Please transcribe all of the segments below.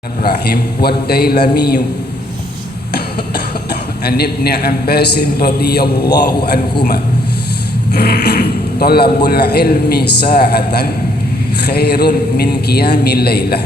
Rahim wa Dailami an Ibn Abbas radhiyallahu anhuma talabul ilmi sa'atan khairun min qiyamil lailah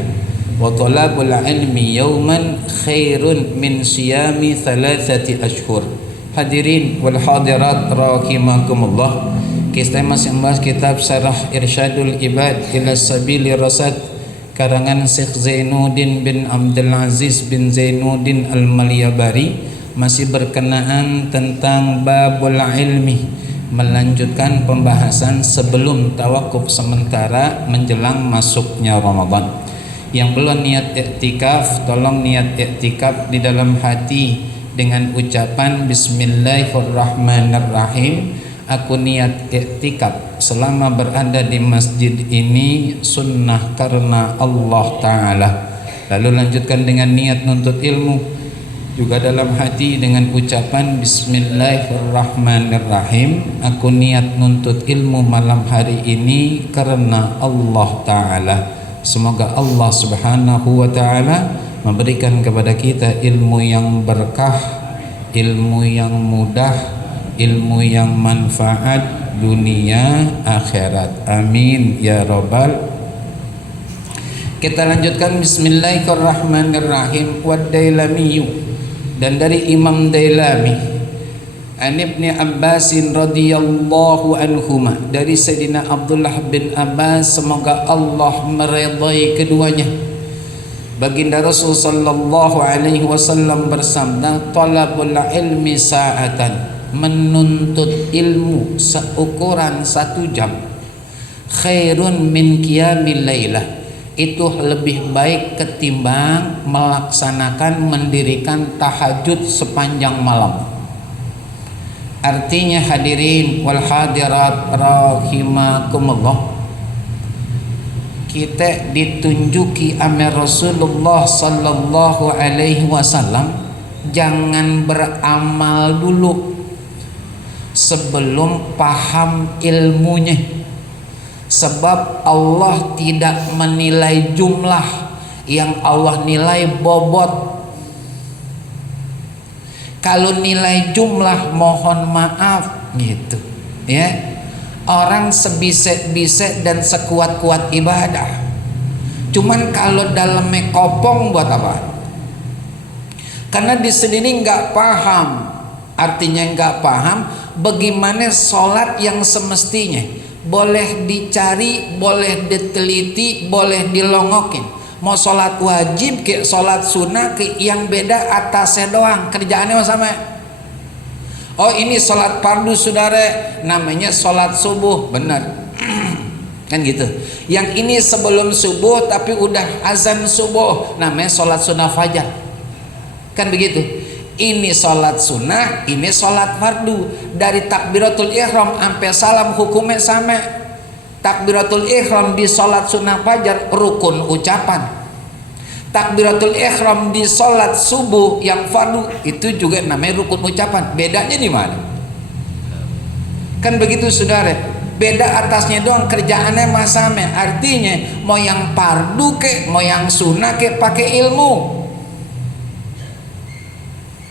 wa talabul ilmi yawman khairun min siyami thalathati ashhur. Hadirin wal hadirat rahimakumullah, kita masih membahas kitab Syarah Irsyadul Ibad ila Sabili Rasad karangan Syekh Zainuddin bin Abdul Aziz bin Zainuddin Al-Malyabari, masih berkenaan tentang babul ilmi, melanjutkan pembahasan sebelum tawakuf sementara menjelang masuknya Ramadan. Yang belum niat iktikaf, tolong niat iktikaf di dalam hati dengan ucapan Bismillahirrahmanirrahim. Aku niat iktikaf selama berada di masjid ini sunnah karena Allah Ta'ala. Lalu lanjutkan dengan niat nuntut ilmu juga dalam hati dengan ucapan Bismillahirrahmanirrahim. Aku niat nuntut ilmu malam hari ini karena Allah Ta'ala. Semoga Allah Subhanahu wa Ta'ala memberikan kepada kita ilmu yang berkah, ilmu yang mudah, ilmu yang manfaat dunia akhirat. Amin ya rabbal. Kita lanjutkan Bismillahirrahmanirrahim. Wa Dailami, dan dari Imam Dailami an Ibn Abbas radhiyallahu anhuma, dari Sayyidina Abdullah bin Abbas, semoga Allah meridai keduanya. Baginda Rasul sallallahu alaihi wasallam bersabda, talabul ilmi sa'atan, menuntut ilmu seukuran 1 jam, khairun min qiyamil lailah, itu lebih baik ketimbang melaksanakan mendirikan tahajud sepanjang malam. Artinya hadirin wal hadirat rahimakumullah, kita ditunjuki amir Rasulullah sallallahu alaihi wasallam jangan beramal dulu sebelum paham ilmunya, sebab Allah tidak menilai jumlah, yang Allah nilai bobot. Kalau nilai jumlah mohon maaf gitu ya, orang sebisik-bisik dan sekuat-kuat ibadah, cuman kalau dalamnya kopong buat apa? Karena di sini nggak paham. Artinya nggak paham bagaimana sholat yang semestinya. Boleh dicari, boleh diteliti, boleh dilongokin. Mau sholat wajib ke sholat sunnah ke, yang beda atasnya doang, kerjaannya sama. Oh ini sholat fardu saudara, namanya sholat subuh, benar kan gitu. Yang ini sebelum subuh tapi udah azan subuh, namanya sholat sunnah fajar, kan begitu. Ini sholat sunnah, ini sholat fardu. Dari takbiratul ihram sampai salam hukumnya sama. Takbiratul ihram di sholat sunnah fajar rukun ucapan. Takbiratul ihram di sholat subuh yang fardu itu juga namanya rukun ucapan. Bedanya di mana? Kan begitu saudara. Beda atasnya doang, kerjaannya mah sama. Artinya mau yang fardu ke, mau yang sunnah ke, pakai ilmu.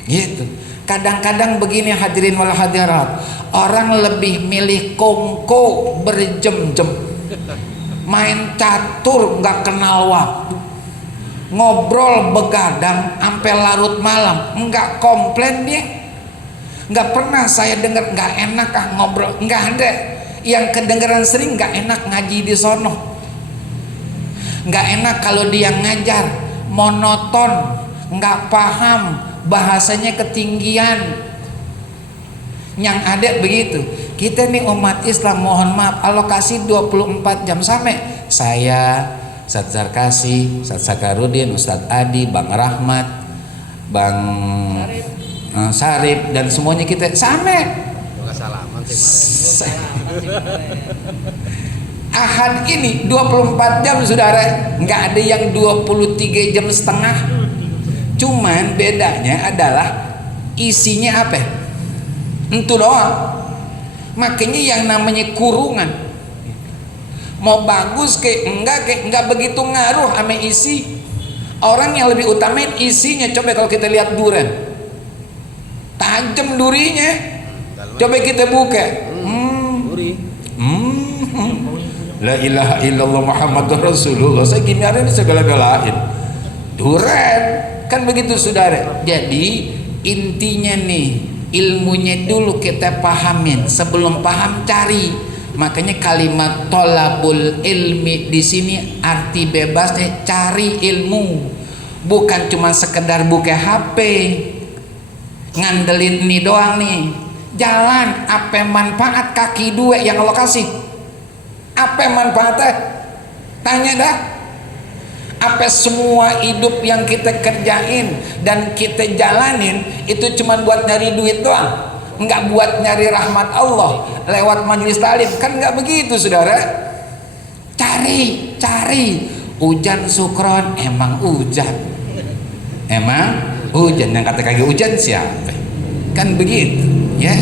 Gitu. Kadang-kadang begini hadirin wal hadirat, orang lebih milih kongko berjam-jam, main catur nggak kenal waktu, ngobrol begadang sampai larut malam, nggak komplain dia. Nggak pernah saya dengar nggak enak ngobrol, nggak ada. Yang kedengeran sering nggak enak ngaji di sono, nggak enak kalau dia ngajar monoton, nggak paham, bahasanya ketinggian. Yang ada begitu. Kita nih umat Islam, mohon maaf, alokasi 24 jam sampai saya, Ustadz Zarkasi, Ustadz Sakarudin, Ustadz Adi, Bang Rahmat, Bang Sarip, dan semuanya kita sampai Ahad ini 24 jam saudara, nggak ada yang 23 jam setengah. Cuman bedanya adalah isinya apa? Itu doang. Makanya yang namanya kurungan, mau bagus ke enggak begitu ngaruh sama isi. Orang yang lebih utamain isinya. Coba kalau kita lihat durian, tajam durinya. Coba kita buka. La ilaha illallah Muhammadur Rasulullah. Saya gini hari ini segala-galain durian, kan begitu saudara. Jadi intinya nih, ilmunya dulu kita pahamin, sebelum paham cari. Makanya kalimat tolabul ilmi di sini arti bebasnya cari ilmu, bukan cuma sekedar buka HP ngandelin ini doang nih. Jalan apa manfaat kaki dua yang Allah kasih? Apa manfaatnya? Tanya dah. Apa semua hidup yang kita kerjain dan kita jalanin itu cuma buat nyari duit doang? Enggak buat nyari rahmat Allah lewat majelis talim, kan enggak begitu saudara. Cari hujan sukron, emang hujan yang kata kagak hujan siapa, kan begitu ya.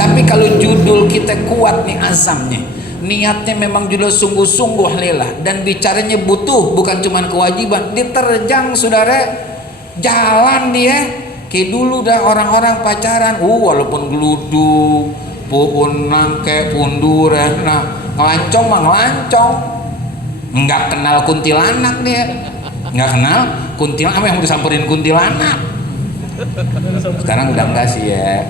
Tapi kalau judul kita kuat nih azamnya, niatnya memang judul sungguh-sungguh lillah, dan bicaranya butuh, bukan cuma kewajiban, diterjang saudara. Jalan dia kayak dulu dah orang-orang pacaran, walaupun geluduk, pun nangke, punduran, nah ngelancong mah ngelancong, nggak kenal kuntilanak dia, nggak kenal kuntilanak, apa yang mau disamperin kuntilanak. Sekarang udah enggak sih ya.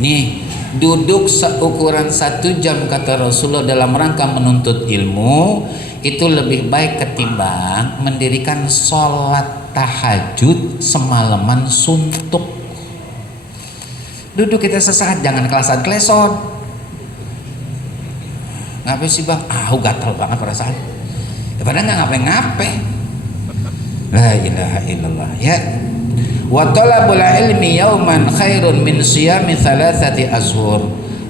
Nih duduk seukuran 1 jam kata Rasulullah dalam rangka menuntut ilmu itu lebih baik ketimbang mendirikan sholat tahajud semalaman suntuk. Duduk kita sesaat, jangan kelasan kleson. Ngapain sih bang? Gatal banget perasaan. Padahal nggak ngapain-ngapain. La ilaha illallah ya. Wa talabul ilmi yauman khairun min siyami thalathati ashur.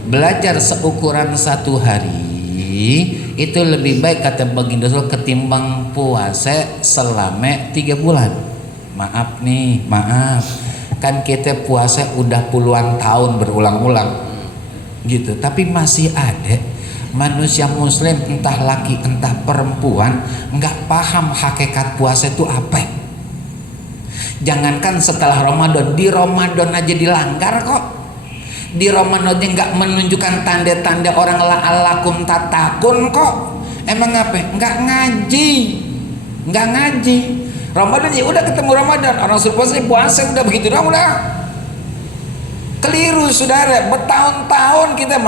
Belajar seukuran 1 hari itu lebih baik kata baginda Rasul ketimbang puasa selama 3 bulan. Maaf nih, kan kita puasa udah puluhan tahun berulang-ulang gitu, tapi masih ada manusia muslim entah laki entah perempuan nggak paham hakikat puasa itu apa. Jangankan setelah Ramadan, di Ramadan aja dilanggar kok. Di Ramadan aja nggak menunjukkan tanda-tanda orang la'alakum tatakun kok. Emang apa? Nggak ngaji. Ramadan ya udah ketemu Ramadan, orang suruh puasa udah begitu dong, udah keliru saudara. Bertahun-tahun kita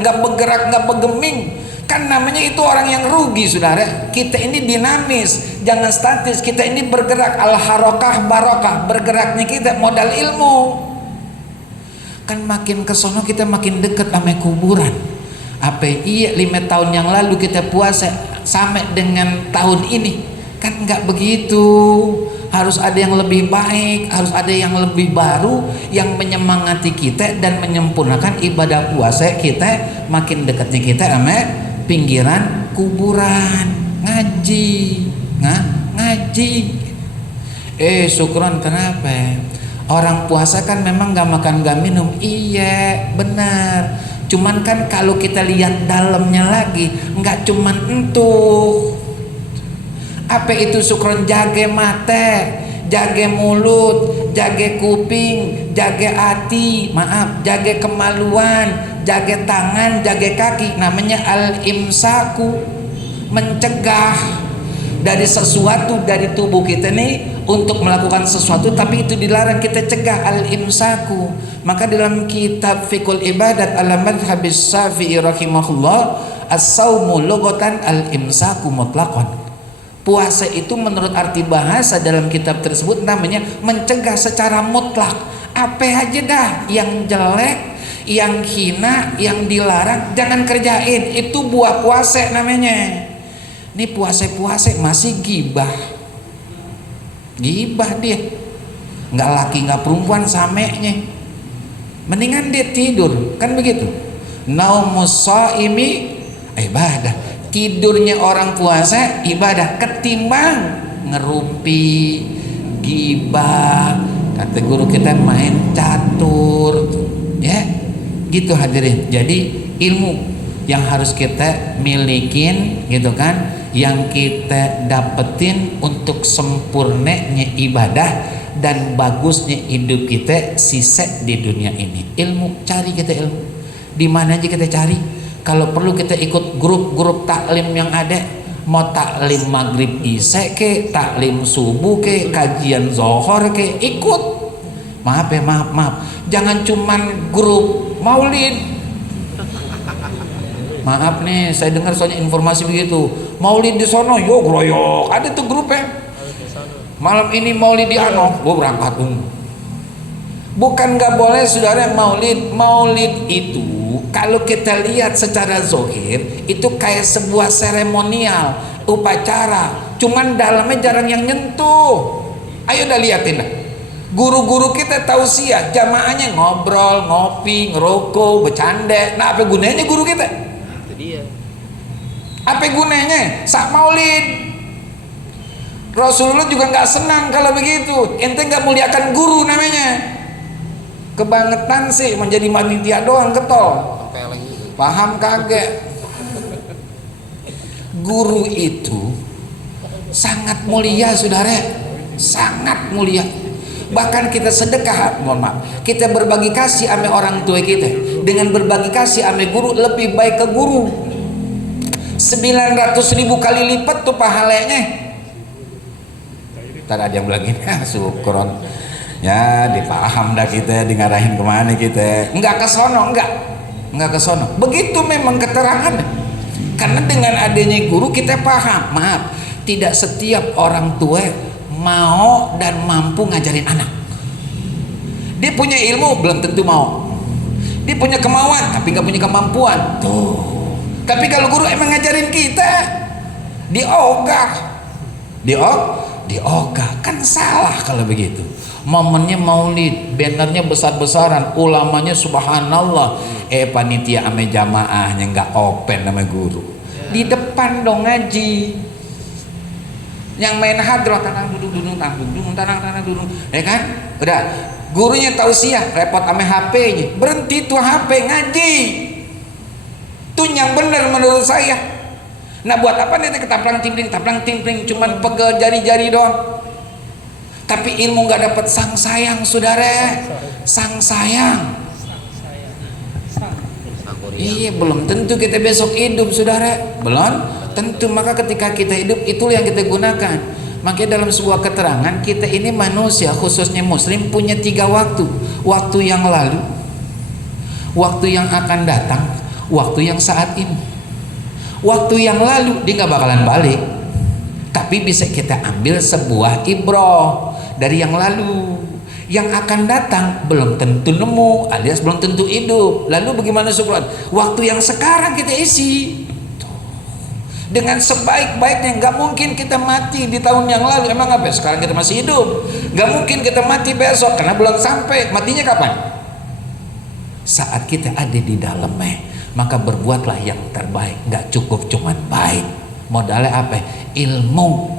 nggak bergerak, nggak bergeming, kan namanya itu orang yang rugi saudara. Kita ini dinamis, jangan statis. Kita ini bergerak, al harokah barokah, bergeraknya kita modal ilmu. Kan makin kesono kita makin deket sama kuburan. Apa iya 5 tahun yang lalu kita puasa sampai dengan tahun ini, kan nggak begitu. Harus ada yang lebih baik, harus ada yang lebih baru yang menyemangati kita dan menyempurnakan ibadah puasa kita. Makin dekatnya kita sama pinggiran kuburan. Ngaji. Syukron kenapa? Orang puasa kan memang gak makan gak minum. Iya benar, cuman kan kalau kita lihat dalamnya lagi nggak cuman entuh. Apa itu syukron? Jaga mata, jaga mulut, jaga kuping, jaga hati, jaga kemaluan, jaga tangan, jaga kaki. Namanya al-imsaku, mencegah dari sesuatu dari tubuh kita nih untuk melakukan sesuatu, tapi itu dilarang, kita cegah, al-imsaku. Maka dalam kitab Fiqhul Ibadat al-Madhhab as-Syafi'i rahimahullah, as-saumu lughatan al-imsaku mutlaqan. Puasa itu menurut arti bahasa dalam kitab tersebut namanya mencegah secara mutlak. Apa aja dah yang jelek, yang hina, yang dilarang jangan kerjain. Itu buah puasa namanya. Ini puasa-puasa masih gibah dia, nggak laki nggak perempuan samenya, mendingan dia tidur, kan begitu. Naumus shaimi ibadah, tidurnya orang puasa ibadah ketimbang ngerumpi, gibah, kata guru kita main catur ya gitu hadirin. Jadi ilmu yang harus kita milikin gitu kan, yang kita dapetin untuk sempurnanya ibadah dan bagusnya hidup kita sisa di dunia ini. Ilmu, cari kita ilmu di mana aja kita cari. Kalau perlu kita ikut grup-grup taklim yang ada, mau taklim maghrib isya ke, taklim subuh ke, kajian zohor ke, ikut. Maaf ya, maaf, jangan cuman grup maulid. Maaf nih, saya dengar soalnya informasi begitu, maulid di sono, yo groyok, ada tuh grup ya. Malam ini maulid di Anok, gue berangkat. Bukan nggak boleh saudara maulid. Maulid itu kalau kita lihat secara zohir itu kayak sebuah seremonial, upacara, cuman dalamnya jarang yang nyentuh. Ayo dah liatin dah. Guru-guru kita tausiah, jamaahnya ngobrol, ngopi, ngerokok, bercanda. Nah, apa gunanya guru kita? Itu dia. Apa gunanya? Sak maulid. Rasulullah juga nggak senang kalau begitu. Ente nggak muliakan guru namanya. Kebangetan sih menjadi panitia doang getol. Paham kagak? Guru itu sangat mulia saudara, sangat mulia. Bahkan kita sedekah, mohon maaf, kita berbagi kasih sama orang tua kita, dengan berbagi kasih sama guru lebih baik ke guru 900.000 kali lipat tuh pahalanya. Tadi ada yang bilang gini, syukron ya, dipaham dah kita, ngarahin kemana kita, enggak ke sono, enggak ke sono. Begitu memang keterangan. Karena dengan adanya guru kita paham. Maaf, tidak setiap orang tua mau dan mampu ngajarin anak. Dia punya ilmu belum tentu mau, dia punya kemauan tapi nggak punya kemampuan tuh. Tapi kalau guru emang ngajarin kita, diogah kan salah kalau begitu. Momennya maulid, bannernya besar-besaran, ulamanya subhanallah, panitia ame jamaahnya nggak open nama guru. Di depan dong ngaji. Yang main hadroh tanang duduk ya kan? Udah, gurunya tausiah, repot ame HP-nya, berhenti tuh HP, ngaji. Tuh yang benar menurut saya. Nah, buat apa nih ketaplang timpling, cuman pegel jari-jari doang. Tapi ilmu nggak dapat sang sayang saudara, sang sayang. Iya, belum tentu kita besok hidup saudara, belum tentu. Maka ketika kita hidup itulah yang kita gunakan. Makanya dalam sebuah keterangan, kita ini manusia khususnya muslim punya 3 waktu: waktu yang lalu, waktu yang akan datang, waktu yang saat ini. Waktu yang lalu dia nggak bakalan balik, tapi bisa kita ambil sebuah ibrah dari yang lalu. Yang akan datang belum tentu nemu, alias belum tentu hidup. Lalu bagaimana syukuran? Waktu yang sekarang kita isi dengan sebaik-baiknya. Nggak mungkin kita mati di tahun yang lalu. Emang apa? Sekarang kita masih hidup. Nggak mungkin kita mati besok karena belum sampai. Matinya kapan? Saat kita ada di dalamnya. Maka berbuatlah yang terbaik. Nggak cukup cuman baik. Modalnya apa? Ilmu.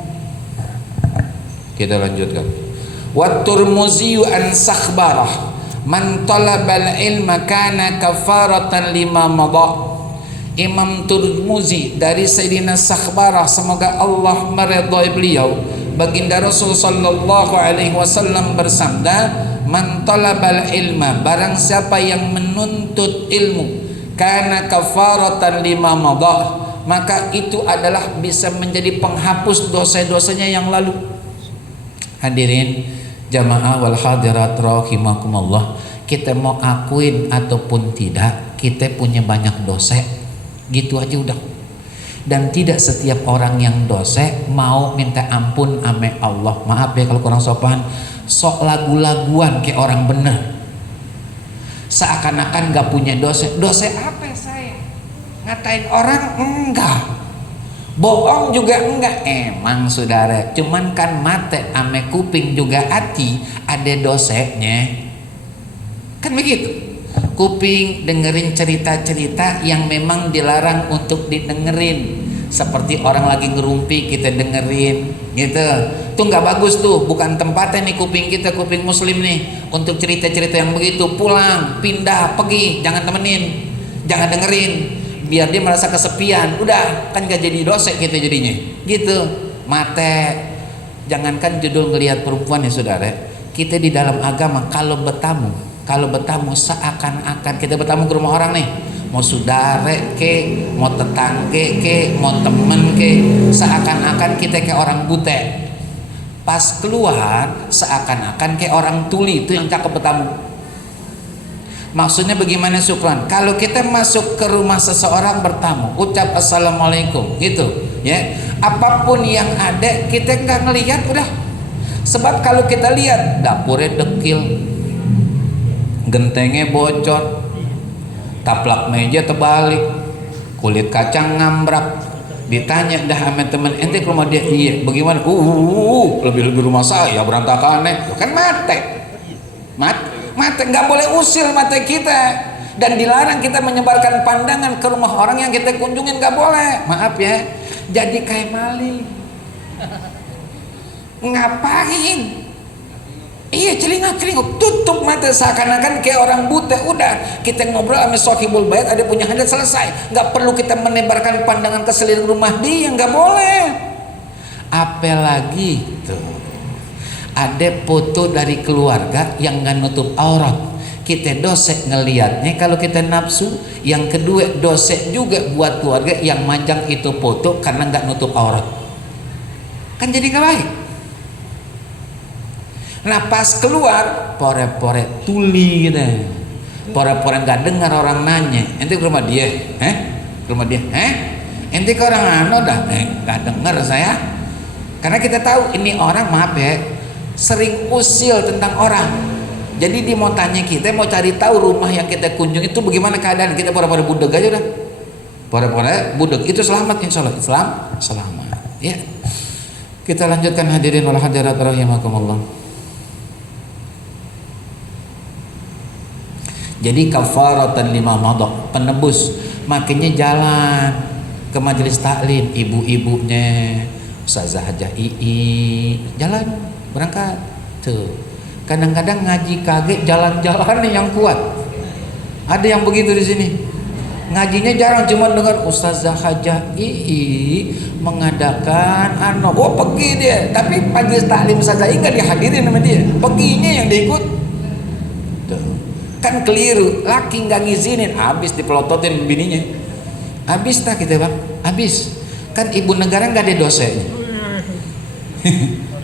Kita lanjutkan. Wa Turmuzi an Sakhbarah man talabal ilma kana kafaratan lima madha. Imam Turmuzi dari Sayyidina Sakhbarah, semoga Allah meridhai beliau, baginda Rasul sallallahu alaihi wasallam bersabda, man talabal ilma, barang siapa yang menuntut ilmu, kana kafaratan lima madha, maka itu adalah bisa menjadi penghapus dosa-dosanya yang lalu. Hadirin jamaah wal hadirat rahimakumullah, kita mau akuin ataupun tidak, kita punya banyak dosa, gitu aja udah. Dan tidak setiap orang yang dosa mau minta ampun ame Allah. Maaf ya kalau kurang sopan, sok lagu-laguan kayak orang bener, seakan-akan gak punya dosa. Dosa apa saya? Ngatain orang? Enggak. Bohong juga enggak. Emang saudara, cuman kan mata ame kuping juga hati ada dosanya, kan begitu. Kuping dengerin cerita-cerita yang memang dilarang untuk didengerin, seperti orang lagi ngerumpi kita dengerin gitu, tuh nggak bagus tuh, bukan tempatnya nih kuping kita, kuping muslim nih, untuk cerita-cerita yang begitu. Pulang, pindah, pergi, jangan temenin, jangan dengerin. biar dia merasa kesepian. Udah kan gak jadi dosa kita jadinya gitu. Mate, jangankan judul ngelihat perempuan ya saudara, kita di dalam agama kalau bertamu seakan-akan kita bertamu ke rumah orang nih, mau saudara ke, mau tetangga ke, mau temen ke, seakan-akan kita kayak orang buta. Pas keluar seakan-akan kayak orang tuli, itu yang cakep bertamu. Maksudnya bagaimana Sukron? Kalau kita masuk ke rumah seseorang bertamu, ucap assalamualaikum gitu ya, apapun yang ada kita nggak ngelihat udah. Sebab kalau kita lihat dapurnya dekil, gentengnya bocor, taplak meja terbalik, kulit kacang ngambrak, ditanya dah sama temen ente ke rumah dia, iya bagaimana? Lebih rumah saya berantakan kan mate nggak boleh usil mata kita, dan dilarang kita menyebarkan pandangan ke rumah orang yang kita kunjungin, nggak boleh. Maaf ya, jadi kayak maling. Ngapain? Iya, celingak tutup mata seakan-akan kayak orang buta. Udah kita ngobrol sama sohibul bait, ada punya hajat selesai, nggak perlu kita menebarkan pandangan ke seluruh rumah dia, nggak boleh. Apalagi tuh ada foto dari keluarga yang nggak nutup aurat, kita dosa ngelihatnya kalau kita nafsu. Yang kedua dosa juga buat keluarga yang majang itu foto karena nggak nutup aurat, kan jadi nggak baik. Nah pas keluar pore-pore tuli gitu, pore-pore nggak dengar orang nanya ente ke rumah dia, ke rumah dia, ente ke orang dah, nggak dengar saya, karena kita tahu ini orang, maaf ya, sering usil tentang orang. Jadi dia mau tanya, kita mau cari tahu rumah yang kita kunjungi itu bagaimana keadaan, kita pura-pura budeg aja udah, pura-pura budeg itu selamat, insya Allah Islam selamat ya. Kita lanjutkan hadirin wal hadirat rahimakumullah. Jadi kafaratan lima madaq, penebus, makanya jalan ke majelis taklim, ibu-ibunya Ustazah Hajah Ii jalan berangkat tuh. Kadang-kadang ngaji kaget jalan-jalan yang kuat. Ada yang begitu di sini. Ngajinya jarang, cuma dengar Ustazah Hajah Ii mengadakan pergi dia, tapi majelis taklim Ustazah Ii enggak dihadirin sama dia. Perginya yang diikut. Tuh. Kan keliru, laki nggak ngizinin, habis dipelototin bininya. Habis tak kita bang? Habis. Kan ibu negara nggak ada dosanya.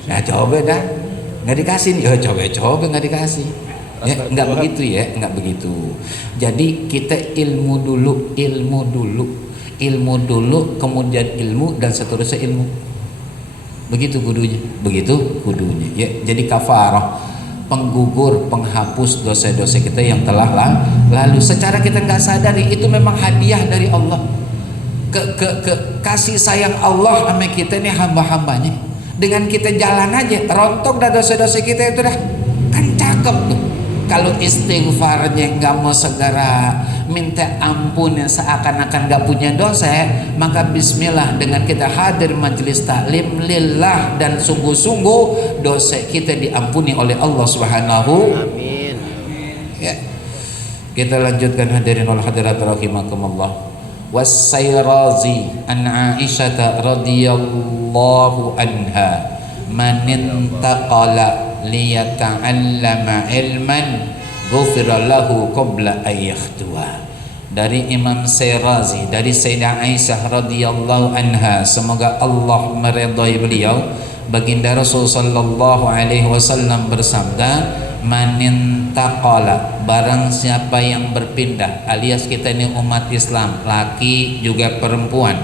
Nah coba dah, nggak dikasih nih, coba nggak dikasih. Ya, nggak begitu ya, nggak begitu. Jadi kita ilmu dulu, kemudian ilmu dan seterusnya ilmu. Begitu kudunya. Ya, jadi kafarah, penggugur, penghapus dosa-dosa kita yang telah lalu. Secara kita nggak sadari itu memang hadiah dari Allah. Kasih sayang Allah sama kita nih hamba-hambanya. Dengan kita jalan aja rontok dah dosa-dosa kita itu dah, kan cakep tuh. Kalau istighfarnya nggak mau segera minta ampun yang seakan-akan nggak punya dosa, maka bismillah dengan kita hadir majelis taklim lillah dan sungguh-sungguh dosa kita diampuni oleh Allah Subhanahu. Amin. Ya. Kita lanjutkan hadirin wal hadirat rahimakumullah. Was-Sayrazi an Aisyah radhiyallahu anha man intaqala liyata'allama ilman ghufira lahu qabla ayyakhtuwa. Dari Imam Sayrazi dari Sayyidah Aisyah radhiyallahu anha, semoga Allah meridai beliau, baginda Rasul sallallahu alaihi wasallam bersabda, manintaqala, barang siapa yang berpindah, alias kita ini umat Islam, laki juga perempuan,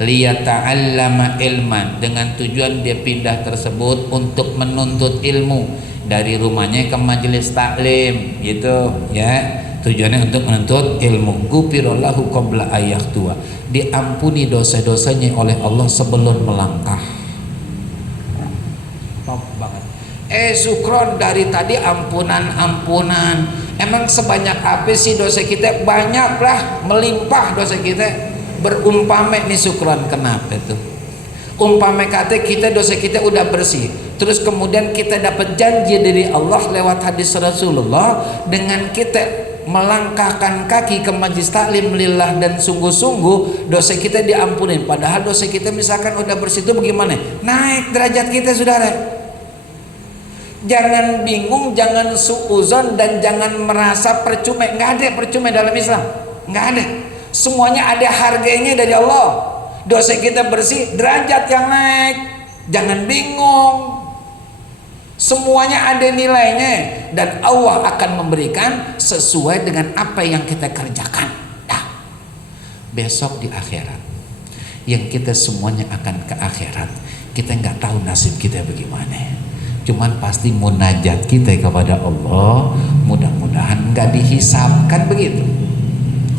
liyata'allama ilman, dengan tujuan dia pindah tersebut untuk menuntut ilmu, dari rumahnya ke majelis taklim gitu ya, tujuannya untuk menuntut ilmu. Ghufirallahu qabla ayyahtua, diampuni dosa-dosanya oleh Allah sebelum melangkah. Top banget. Sukron dari tadi ampunan. Emang sebanyak apa sih dosa kita? Banyaklah, melimpah dosa kita. Berumpama nih Sukron, kenapa tuh? Umpama kata kita dosa kita udah bersih, terus kemudian kita dapat janji dari Allah lewat hadis Rasulullah, dengan kita melangkahkan kaki ke majlis taklim lillah dan sungguh-sungguh, dosa kita diampunin. Padahal dosa kita misalkan udah bersih itu bagaimana? Naik derajat kita, saudara. Jangan bingung, jangan suuzon, dan jangan merasa percuma. Nggak ada percuma dalam Islam, nggak ada. Semuanya ada harganya dari Allah. Dosa kita bersih, derajat yang naik. Jangan bingung. Semuanya ada nilainya, dan Allah akan memberikan sesuai dengan apa yang kita kerjakan. Nah, besok di akhirat, yang kita semuanya akan ke akhirat, kita nggak tahu nasib kita bagaimana. Cuman pasti munajat kita kepada Allah, mudah-mudahan nggak dihisabkan begitu,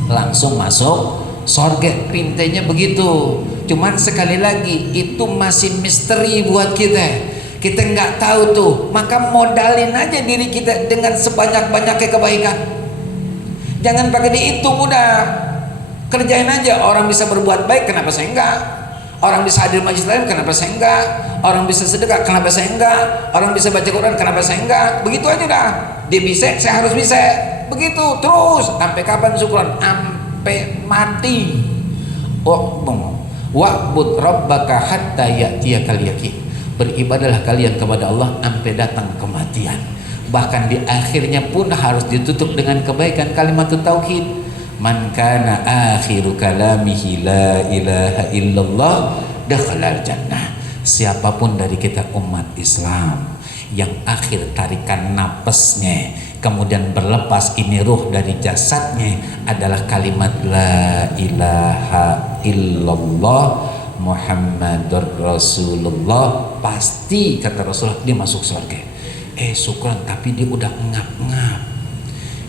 langsung masuk surga. Pintanya begitu. Cuman sekali lagi itu masih misteri buat kita. Kita nggak tahu tuh, maka modalin aja diri kita dengan sebanyak-banyaknya kebaikan. Jangan pakai dihitung, udah kerjain aja. Orang bisa berbuat baik, kenapa saya enggak? Orang bisa hadir majlis lain, kenapa saya enggak? Orang bisa sedekah, kenapa saya enggak? Orang bisa baca Quran, kenapa saya enggak? Begitu aja dah. Dia bisa, saya harus bisa. Begitu terus. Sampai kapan syukuran? Sampai mati. Wa'bud rabbaka hatta ya'tiyakal yaqin. Beribadahlah kalian kepada Allah sampai datang kematian. Bahkan di akhirnya pun harus ditutup dengan kebaikan, kalimat tauhid. Man kana akhiru kalamihi la ilaha illallah dakhalal jannah. Siapapun dari kita umat Islam yang akhir tarikan napasnya, kemudian berlepas ini ruh dari jasadnya, adalah kalimat la ilaha illallah Muhammadur Rasulullah, pasti kata Rasulullah dia masuk surga. Syukran, tapi dia udah ngap-ngap.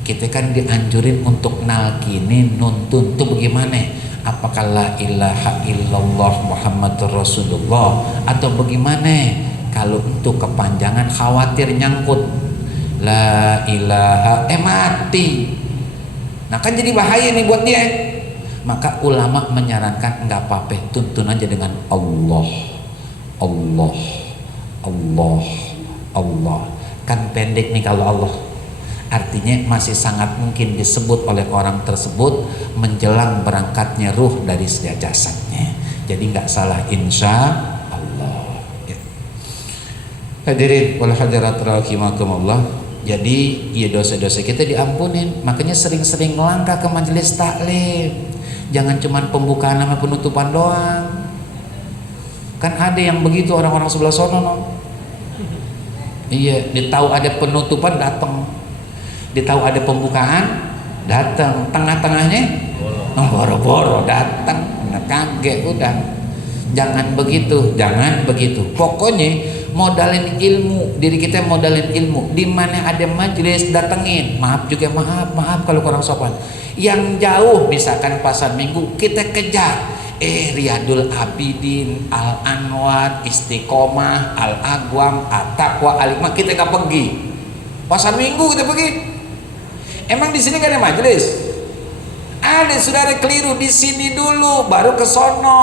Kita kan dianjurin untuk nalkinin, nuntun tuh bagaimana? Apakah la ilaha illallah Muhammadur Rasulullah atau bagaimana? Kalau untuk kepanjangan khawatir nyangkut la ilaha mati. Nah kan jadi bahaya nih buat dia. Maka ulama menyarankan enggak apa-apa, tuntun aja dengan Allah, Allah, Allah, Allah. Kan pendek nih kalau Allah. Artinya masih sangat mungkin disebut oleh orang tersebut menjelang berangkatnya ruh dari jasadnya. Jadi enggak salah, insya Allah. Ya. Hadirin wal hadirat rahimakumullah. Jadi ya dosa-dosa kita diampunin. Makanya sering-sering melangkah ke majelis taklim. Jangan cuman pembukaan sama penutupan doang. Kan ada yang begitu orang-orang sebelah sono, no? Iya, dia tahu ada penutupan datang. Dia tahu ada pembukaan datang. Tengah-tengahnya boro-boro datang. Nah, kaget udah. Jangan begitu, jangan begitu. Pokoknya modalin ilmu, diri kita modalin ilmu. Di mana ada majelis datengin. Maaf juga, maaf kalau kurang sopan. Yang jauh misalkan pasar minggu kita kejar. Riyadul Abidin, Al Anwar, Istiqomah, Al Agwam, At-Taqwa, Al-Hikmah, kita gak pergi. Pasar minggu kita pergi. Emang di sini gak ada majelis? Ada, saudara, keliru. Di sini dulu baru ke sono.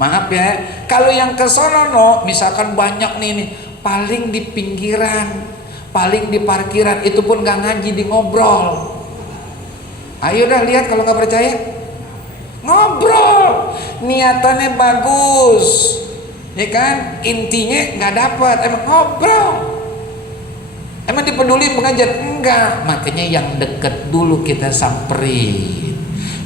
Maaf ya, kalau yang ke sono no, misalkan banyak nih, paling di pinggiran, paling di parkiran, itu pun gak ngaji, di ngobrol. Ayo dah lihat kalau nggak percaya, ngobrol, niatannya bagus, ya kan? Intinya nggak dapat, emang ngobrol, emang dipeduli pengajar enggak? Makanya yang deket dulu kita samperin.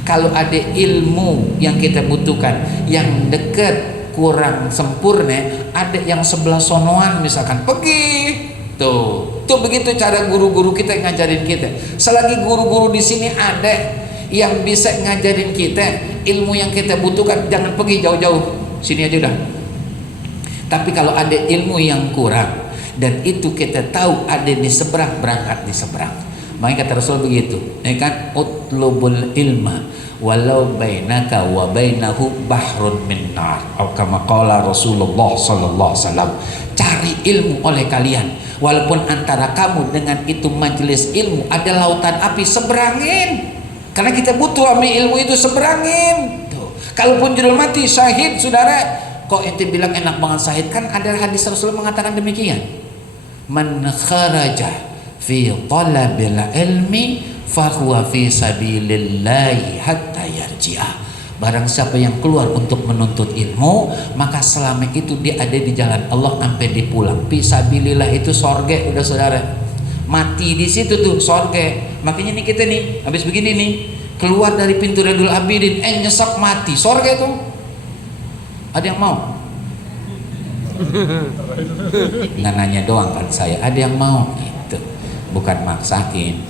Kalau ada ilmu yang kita butuhkan, yang deket kurang sempurna, ada yang sebelah sonoan misalkan, pergi. Tuh begitu cara guru-guru kita ngajarin kita. Selagi guru-guru di sini ada yang bisa ngajarin kita ilmu yang kita butuhkan, jangan pergi jauh-jauh, sini aja udah. Tapi kalau ada ilmu yang kurang dan itu kita tahu ada di seberang, berangkat di seberang. Makanya kata Rasul begitu, ya kan? Utlubul ilma walau bainaka wa bainahu bahrun min nar, atau kama qala Rasulullah sallallahu alaihi wasallam. Cari ilmu oleh kalian, walaupun antara kamu dengan itu majelis ilmu ada lautan api, seberangin. Karena kita butuh ambil ilmu itu, seberangin. Tuh. Kalaupun judul mati syahid, saudara. Kok ente bilang enak banget syahid? Kan ada hadis Rasul mengatakan demikian. Man kharaja fi talabil ilmi fahuwa fi sabilillahi hatta yarji'ah. Barang siapa yang keluar untuk menuntut ilmu, maka selama itu dia ada di jalan Allah sampai dia pulang. Fi sabilillah itu sorge, udah saudara. Mati di situ tuh sorge. Makanya nih kita nih habis begini nih keluar dari pintu Radul Abidin, nyesek mati sorge tuh. Ada yang mau? Nggak nanya doang kan saya, ada yang mau itu, bukan maksain.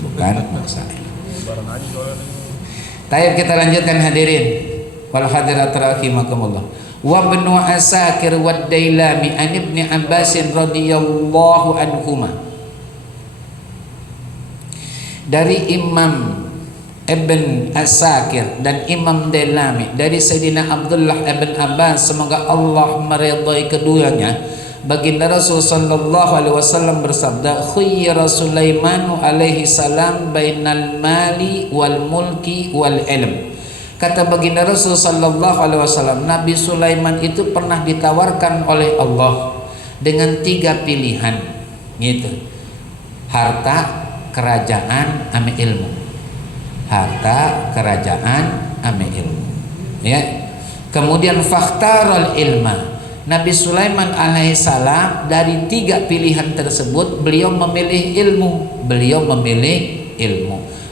Tayyib, kita lanjutkan hadirin wal hadirat rahimakumullah. Wa ibnu Asakir wa Dailami an ibni Abbas radhiyallahu anhuma, dari Imam Ibn Asakir dan Imam Dailami dari Sayyidina Abdullah ibn Abbas, semoga Allah meridhai keduanya, baginda Rasul sallallahu alaihi wasallam bersabda, khayyara Sulaiman alaihi salam bainal mali wal mulki wal ilm. Kata baginda Rasul sallallahu alaihi wasallam, Nabi Sulaiman itu pernah ditawarkan oleh Allah dengan 3 pilihan gitu. Harta, kerajaan, ame ilmu. Harta, kerajaan, ame ilmu. Ya. Kemudian fakhtarul ilma. Nabi Sulaiman alaihissalam dari 3 pilihan tersebut beliau memilih ilmu.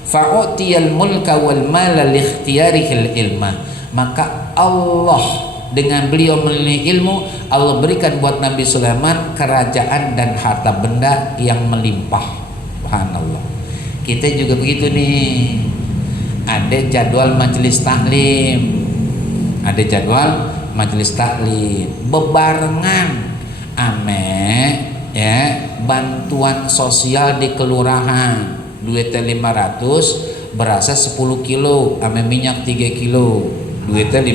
Fa'utiyal mulka wal mala li ikhtiyarihil ilma. Maka Allah dengan beliau memilih ilmu, Allah berikan buat Nabi Sulaiman kerajaan dan harta benda yang melimpah. Subhanallah. Kita juga begitu nih. Ada jadwal majelis taklim, bebarengan ame ya bantuan sosial di kelurahan, duitnya 500, berasa 10 kilo, ame minyak 3 kilo, duitnya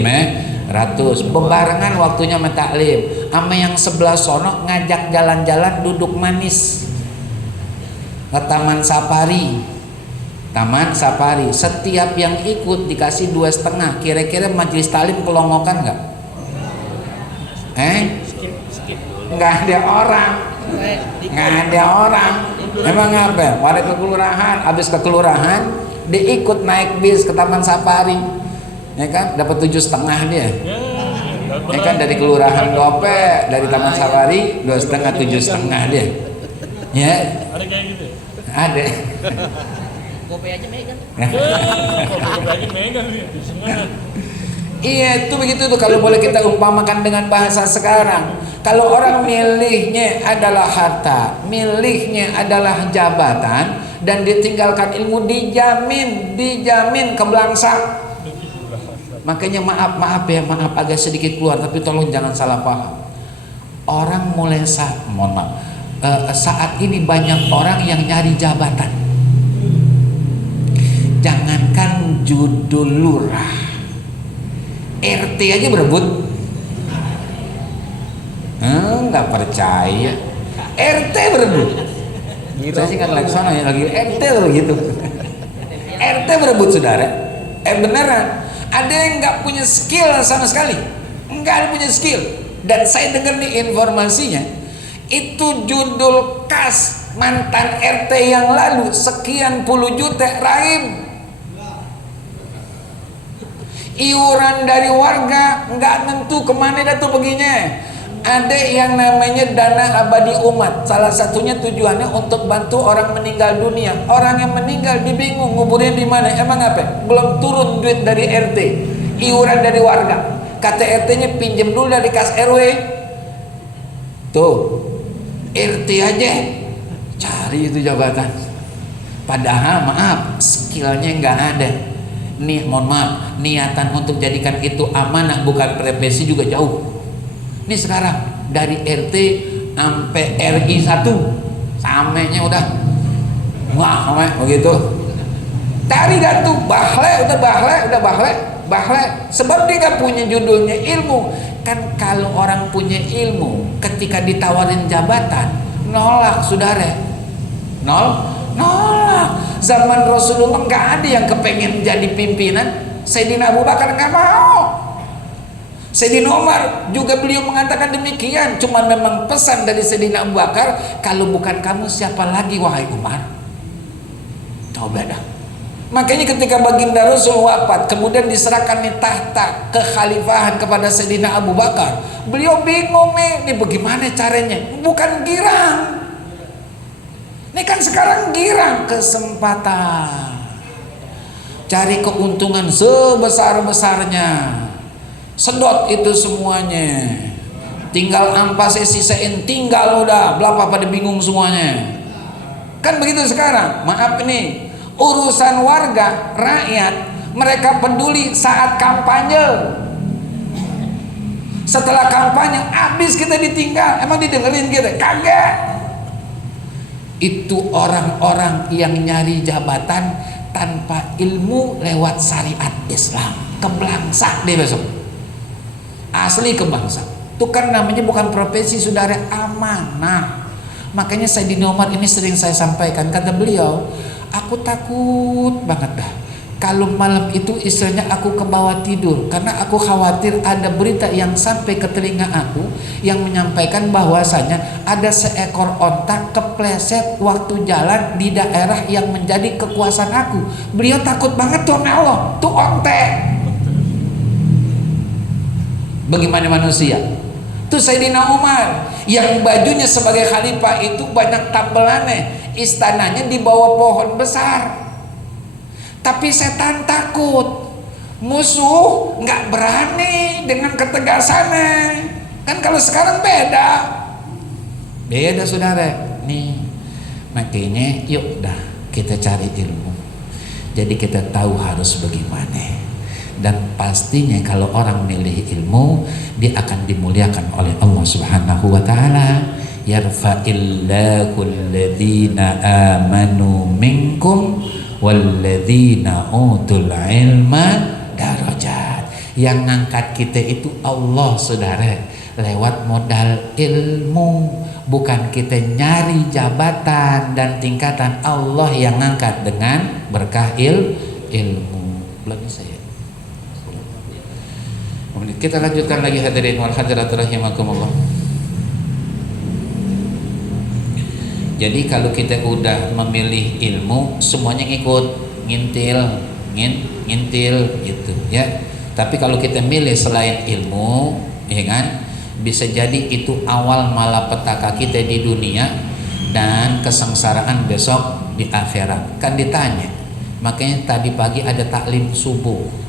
500. Bebarengan waktunya mentaklim, ame yang sebelah sono ngajak jalan-jalan duduk manis ke Taman Safari. Setiap yang ikut dikasih 2,5. Kira-kira majelis taklim kelongokan nggak? Nggak ada orang. Emang apa? Pada ke kelurahan, habis ke kelurahan, dia ikut naik bis ke Taman Safari, ya kan? Dapat 7,5 dia. Ya kan, dari kelurahan Dope, dari Taman Safari 2,5, 7,5 dia. Ya. Ada kayak gitu? Ada. Gope aja megang. Iya, itu begitu tuh kalau boleh kita umpamakan dengan bahasa sekarang. Kalau orang milihnya adalah harta, milihnya adalah jabatan, dan ditinggalkan ilmu, dijamin kebelangsa. Makanya maaf agak sedikit keluar, tapi tolong jangan salah paham. Orang mulai saat ini banyak orang yang nyari jabatan. Jangankan judul lurah, RT aja berebut. Nggak percaya, RT berebut. Saya sih nggak lagi sana ya, lagi RT gitu. RT berebut saudara. Beneran. Ada yang nggak punya skill sama sekali, nggak ada punya skill. Dan saya dengar nih informasinya, itu judul kas mantan RT yang lalu sekian puluh juta rahim. Iuran dari warga nggak tentu kemana dah tuh perginya. Ada yang namanya dana abadi umat, salah satunya tujuannya untuk bantu orang meninggal dunia. Orang yang meninggal dibingung nguburnya di mana, emang apa? Belum turun duit dari RT, iuran dari warga. Kata RT-nya pinjam dulu dari kas RW. Tuh RT aja cari itu jabatan, padahal maaf skillnya nggak ada. Nih mohon maaf, niatan untuk jadikan itu amanah bukan profesi juga jauh. Ini sekarang dari RT sampai RI 1 samanya udah wah begitu. Dari tuh bahle sebab dia gak punya judulnya ilmu. Kan kalau orang punya ilmu ketika ditawarin jabatan nolak saudara, nolak. Zaman Rasulullah nggak ada yang kepengen jadi pimpinan. Sayyidina Abu Bakar nggak mau. Sayyidina Umar juga beliau mengatakan demikian. Cuma memang pesan dari Sayyidina Abu Bakar, kalau bukan kamu siapa lagi wahai Umar? Coba dah. Makanya ketika baginda Rasul wafat, kemudian diserahkan nih tahta kekhalifahan kepada Sayyidina Abu Bakar, beliau bingung nih bagaimana caranya. Bukan girang, ini kan sekarang girang, kesempatan cari keuntungan sebesar-besarnya, sedot itu semuanya, tinggal ampasnya sisain, tinggal udah berapa pada bingung semuanya. Kan begitu sekarang. Maaf nih, urusan warga, rakyat, mereka peduli saat kampanye. Setelah kampanye, habis kita ditinggal. Emang didengerin kita? Kagak. Itu orang-orang yang nyari jabatan tanpa ilmu lewat syariat Islam. Kebangsa dia besok. Asli kebangsa. Itu kan namanya bukan profesi, saudara, amanah. Makanya Sayyidina Umar ini sering saya sampaikan, kata beliau, aku takut banget dah kalau malam itu istrinya aku ke bawah tidur, karena aku khawatir ada berita yang sampai ke telinga aku yang menyampaikan bahwasanya ada seekor onta kepleset waktu jalan di daerah yang menjadi kekuasaan aku. Beliau takut banget tuh Allah, tuh onte. Bagaimana manusia? Tuh Sayyidina Umar yang bajunya sebagai khalifah itu banyak tambelannya, istananya di bawah pohon besar. Tapi setan takut, musuh nggak berani dengan ketegasannya. Kan kalau sekarang beda saudara. Nih makanya yuk dah kita cari ilmu, jadi kita tahu harus bagaimana. Dan pastinya kalau orang milih ilmu, dia akan dimuliakan oleh Allah Subhanahu wa taala. Yarfa'illahu alladhina amanu minkum walladzina utul ilma darajat. Yang ngangkat kita itu Allah, saudara, lewat modal ilmu. Bukan kita nyari jabatan dan tingkatan, Allah yang ngangkat dengan berkah ilmu. Belum saya. Kita lanjutkan lagi, hadirin wal hadirat rahimakumullah. Jadi kalau kita udah memilih ilmu, semuanya ngikut, ngintil gitu ya. Tapi kalau kita milih selain ilmu, ya kan, bisa jadi itu awal malapetaka kita di dunia dan kesengsaraan besok di akhirat. Kan ditanya. Makanya tadi pagi ada taklim subuh.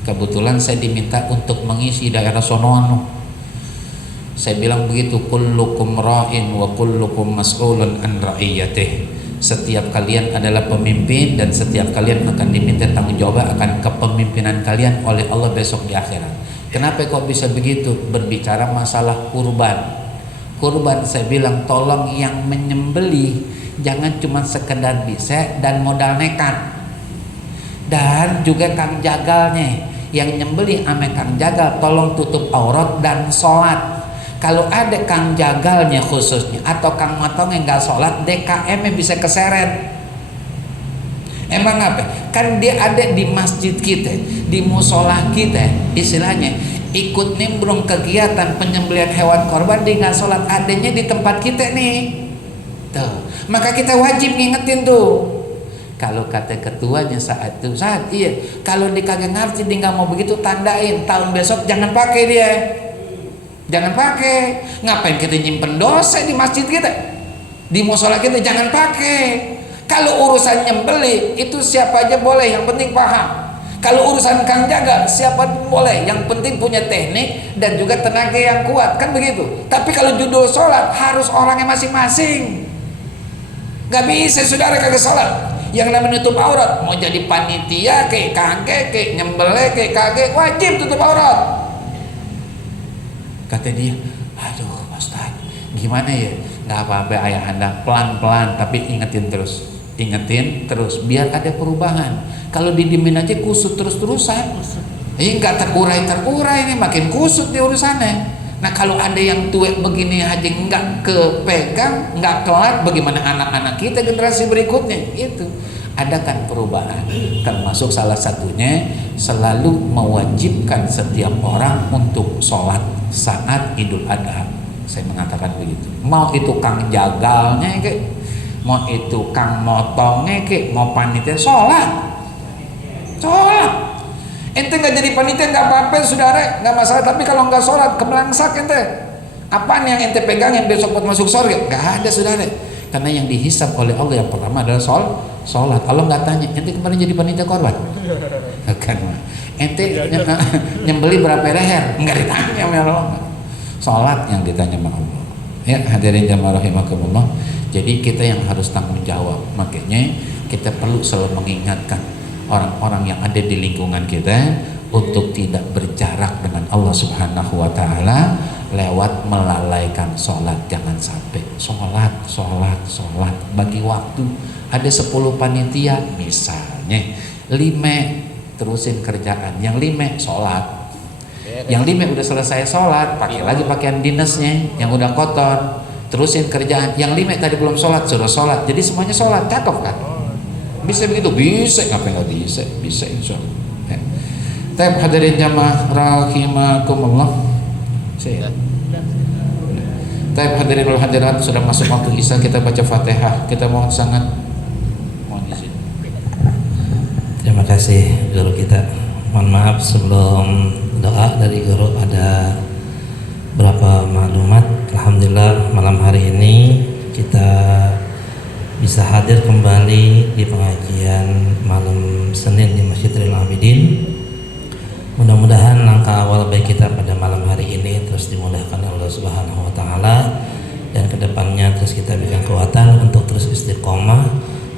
Kebetulan saya diminta untuk mengisi daerah sonoan. Saya bilang begitu, kullukum ra'in wa kullukum mas'ulun an ra'iyatih. Setiap kalian adalah pemimpin dan setiap kalian akan diminta tanggung jawab akan kepemimpinan kalian oleh Allah besok di akhirat. Kenapa kok bisa begitu? Berbicara masalah kurban. Kurban, saya bilang tolong yang menyembelih jangan cuma sekedar bisa dan modal nekat. Dan juga kang jagalnya yang nyembelih ame kang jagal, tolong tutup aurat dan sholat. Kalau ada kang jagalnya khususnya atau kang motongnya nggak sholat, DKM bisa keseret. Emang apa? Kan dia ada di masjid kita, di musola kita, istilahnya ikut nimbrung kegiatan penyembelihan hewan korban, dia nggak sholat, adanya di tempat kita nih. Tuh, maka kita wajib ngingetin tuh. Kalau kata ketuanya saat itu, iya, kalau dia kagak ngerti, dia nggak mau begitu, tandain tahun besok jangan pakai dia, jangan pakai. Ngapain kita nyimpen dosa di masjid kita, di musola kita? Jangan pakai. Kalau urusan nyembeli itu siapa aja boleh, yang penting paham. Kalau urusan kang jaga siapa pun boleh, yang penting punya teknik dan juga tenaga yang kuat, kan begitu. Tapi kalau judul sholat harus orangnya masing-masing. Gak bisa saudara kagak sholat. Yang namanya nutup aurat, mau jadi panitia kayak kagak, kayak nyembelih kayak kagak, wajib tutup aurat. Kata dia, aduh Ustaz, gimana ya? Gak apa-apa ayah anda, pelan-pelan tapi ingetin terus biar ada perubahan. Kalau didiemin aja kusut terus-terusan, ini nggak terurai ini makin kusut di urusannya. Nah kalau ada yang tua begini aja nggak kepegang, nggak kelar, bagaimana anak-anak kita generasi berikutnya? Itu adakan perubahan, termasuk salah satunya selalu mewajibkan setiap orang untuk sholat saat Idul Adha. Saya mengatakan begitu. Mau itu kang jagalnya, mau itu kang motongnya, mau panitia, sholat. sholat. Ente nggak jadi panitia nggak apa-apa saudara, nggak masalah. Tapi kalau nggak sholat kemelangsak ente. Apaan yang ente pegang yang besok buat masuk surga? Nggak ada saudara. Karena yang dihisab oleh Allah yang pertama adalah sholat. Allah nggak tanya ente kemarin jadi panitia korban. Kan ente nyembeli berapa leher? Nggak ditanya sama Allah. Sholat yang ditanya sama Allah. Ya hadirin jamaah rahimakumullah. Jadi kita yang harus tanggung jawab. Makanya kita perlu selalu mengingatkan orang-orang yang ada di lingkungan kita untuk tidak berjarak dengan Allah Subhanahu wa taala lewat melalaikan sholat. Jangan sampai sholat bagi waktu. Ada 10 panitia misalnya 5 terusin kerjaan, yang 5 sholat, yang 5 udah selesai sholat pakai lagi pakaian dinasnya yang udah kotor, terusin kerjaan, yang 5 tadi belum sholat suruh sholat, jadi semuanya sholat. Cakep kan? Bisa begitu? Bisa. Ngapain nggak bisa? Bisa insya Allah. Tapi hadirin jamaah rahimakumullah. Tapi hadirin wal hadirat, sudah masuk waktu isya, kita baca Fatihah. Kita mohon sangat mohon izin. Terima kasih guru kita. Mohon maaf sebelum doa dari guru ada beberapa maklumat. Alhamdulillah malam hari ini kita bisa hadir kembali di pengajian malam Senin di Masjidil Abidin. Mudah-mudahan langkah awal baik kita pada malam hari ini terus dimudahkan Allah Subhanahu wa taala, dan kedepannya terus kita berikan kekuatan untuk terus istiqomah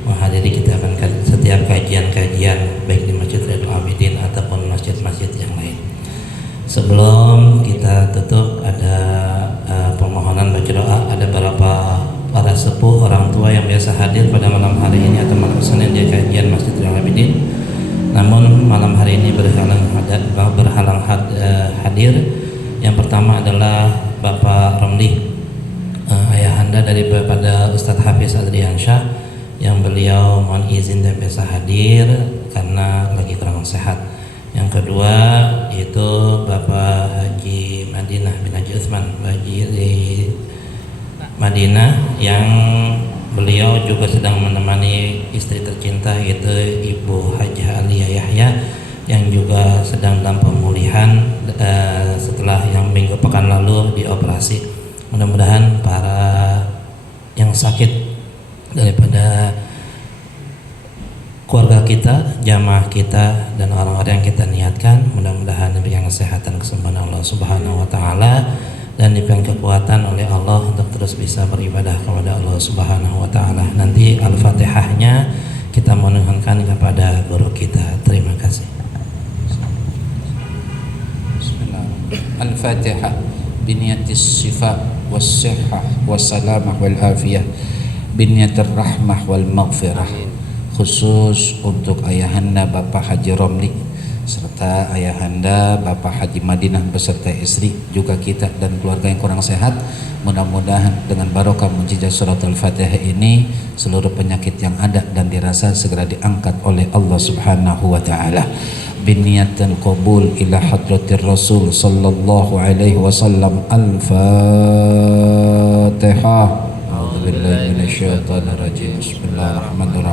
menghadiri kita akan setiap kajian-kajian baik di Masjidil Abidin ataupun masjid-masjid yang lain. Sebelum kita tutup ada permohonan baca doa. Ada beberapa para sepuh orang tua yang biasa hadir pada malam hari ini atau malam Senin di kajian Masjidil Abidin, namun malam hari ini berhalang hadir. Yang pertama adalah Bapak Romli, ayahanda daripada Ustadz Hafiz Adriansyah, yang beliau mohon izin dan biasa hadir karena lagi kurang sehat. Yang kedua yaitu Bapak Haji Madinah bin Haji Utsman, Haji di Madinah, yang beliau juga sedang menemani istri tercinta yaitu Ibu Hajah Alia Yahya yang juga sedang dalam pemulihan setelah yang minggu pekan lalu dioperasi. Mudah-mudahan para yang sakit daripada keluarga kita, jamaah kita, dan orang-orang yang kita niatkan, mudah-mudahan diberikan kesehatan, kesembuhan Allah Subhanahu wa taala, dan diberikan kekuatan oleh Allah untuk terus bisa beribadah kepada Allah Subhanahu wa taala. Nanti Al-Fatihahnya kita mohonkan kepada guru kita. Terima kasih. Bismillahirrahmanirrahim. Al-Fatihah biniyatis shifa was-sihhah was-salamah wal-afiyah biniyatir rahmah wal maghfirah, khusus untuk ayahanda Bapak Haji Romli serta ayahanda Bapak Haji Madinah beserta istri, juga kita dan keluarga yang kurang sehat. Mudah-mudahan dengan barokah mujizat surat Al-Fatihah ini seluruh penyakit yang ada dan dirasa segera diangkat oleh Allah Subhanahu wa taala. Biniatan qabul ila hadratir Rasul sallallahu alaihi wasallam. Al-Fatihah. A'udzubillahi minasyaitonir rajim. Bismillahirrahmanirrahim.